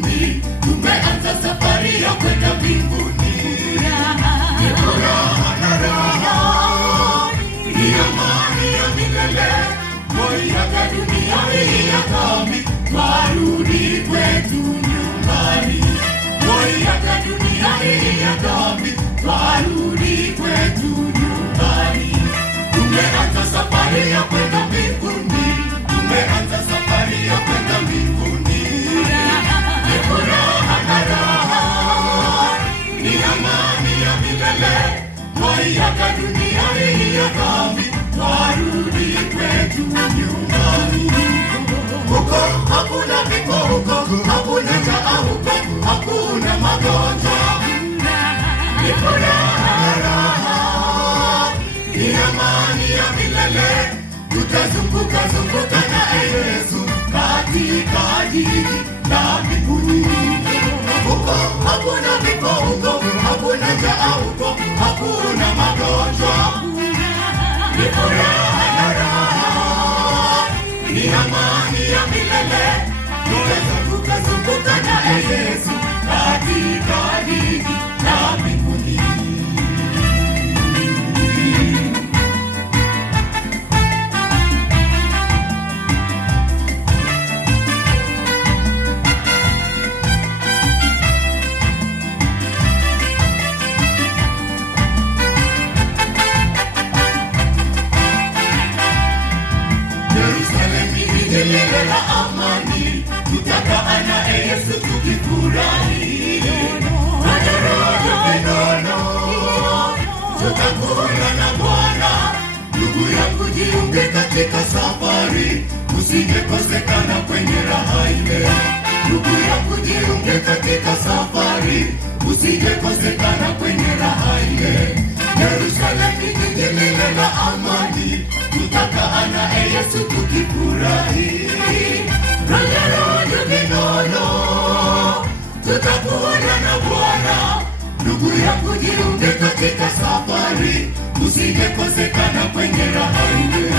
mbinguni, tumeanza safari ya kwenda mbinguni. Ni furaha na raha, ni amani ya milele. Waiaga dunia hii ya dhambi, twarudi kwetu nyumbani. Waiaga dunia hii ya dhambi, twarudi kwetu nyumbani. Tumeanza safari ya kwenda mbinguni, tumeanza safari ya kwenda mbinguni. Ni furaha na raha, ni amani ya milele. Waiaga dunia hii ya dhambi, twarudi kwetu nyumbani. Huko hakuna vifo, huko hakuna njaa, huko hakuna magonjwa. Ni furaha na raha, ni amani ya milele. Tutazunguka zunguka na Yesu katika jiji la mbinguni. Huko hakuna vifo, huko hakuna njaa, huko hakuna magonjwa. Ni furaha na raha, ni amani ya milele. Tutazunguka zunguka na Yesu katika jiji la mbinguni. Lile la amani, tutakaa na Yesu tukifurahi. Rojo vinono, tutakula na Bwana. Ndugu yangu, jiunge katika safari, usingekosekana kwenye raha ile. Ndugu yangu, jiunge katika safari, usingekosekana kwenye raha ile. Yerusalemu ni lile la amani, tutakaa na Yesu tukifurahi. Rojo vinono, tutakula na Bwana. Ndugu yangu, jiunge katika safari, usingekosekana kwenye raha ile.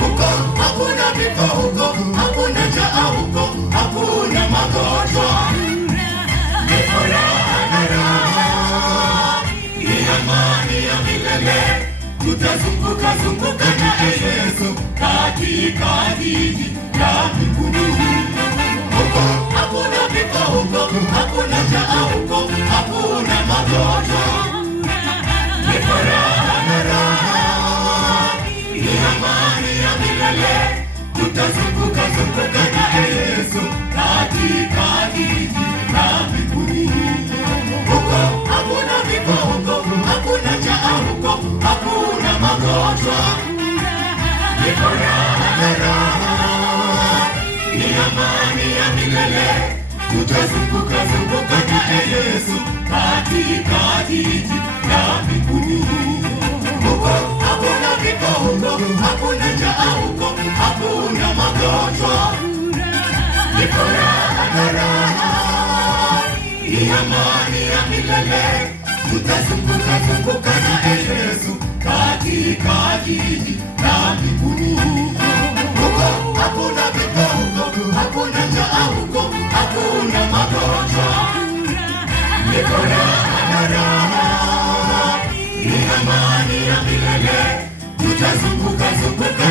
Huko hakuna vifo, huko hakuna njaa, huko hakuna magonjwa. Ni furaha na raha, ni amani ya milele. Tutazunguka zunguka na Yesu katika jiji la mbinguni. Huko hakuna vifo, huko hakuna njaa, huko hakuna magonjwa. Ni furaha na raha, ni amani ya milele. Tutazunguka zunguka na Yesu katika jiji la mbinguni. Huko hakuna vifo, huko hakuna njaa, huko hakuna magonjwa. Ni furaha na raha, ni amani ya milele. Tutazunguka zunguka na Yesu katika jiji la mbinguni. Huko hakuna vifo, huko hakuna njaa, huko hakuna magonjwa. Ni furaha na raha, ni amani ya milele. Tutazunguka zunguka na Yesu katika jiji la mbinguni. Huko hakuna vifo, huko hakuna njaa, huko hakuna magonjwa. Ni furaha na raha, ni amani ya milele. Tutazunguka zunguka